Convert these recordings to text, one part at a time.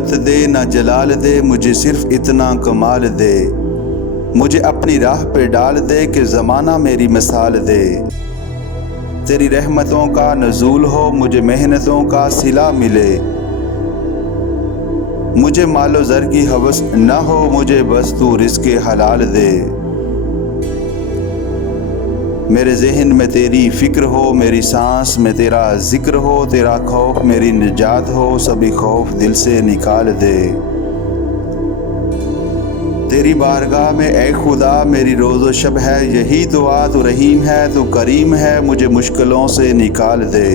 ज़ब्त दे ना जलाल दे, मुझे सिर्फ इतना कमाल दे। मुझे अपनी राह पे डाल दे कि ज़माना मेरी मिसाल दे। तेरी रहमतों का नज़ूल हो, मुझे मेहनतों का सिला मिले। मुझे मालो ज़र की हवस न हो, मुझे बस तू रिज़्क़े हलाल दे। मेरे ज़हन में तेरी फ़िक्र हो, मेरी सांस में तेरा ज़िक्र हो। तेरा खौफ मेरी निजात हो, सभी खौफ दिल से निकाल दे। तेरी बारगाह में ए खुदा मेरी रोज़ो शब है यही दुआ। तू रहीम है, तू करीम है, मुझे मुश्किलों से निकाल दे।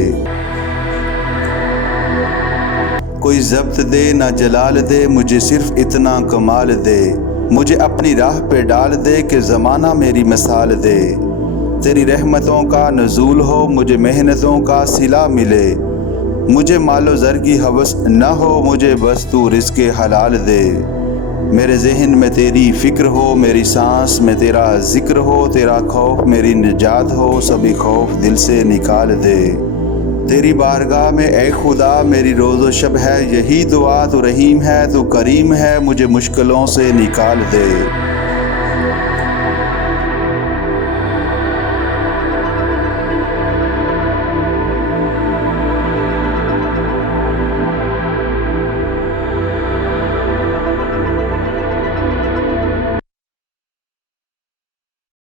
कोई ज़ब्त दे ना जलाल दे, मुझे सिर्फ इतना कमाल दे। मुझे अपनी राह पे डाल दे कि ज़माना मेरी मिसाल दे। तेरी रहमतों का नज़ूल हो, मुझे मेहनतों का सिला मिले। मुझे मालो ज़र की हवस न हो, मुझे बस तू रिज़्क़े हलाल दे। मेरे ज़हन में तेरी फ़िक्र हो, मेरी सांस में तेरा ज़िक्र हो। तेरा खौफ मेरी निजात हो, सभी खौफ दिल से निकाल दे। तेरी बारगाह में ए खुदा मेरी रोज़ो शब है यही दुआ। तू रहीम है, तू करीम है, मुझे मुश्किलों से निकाल दे।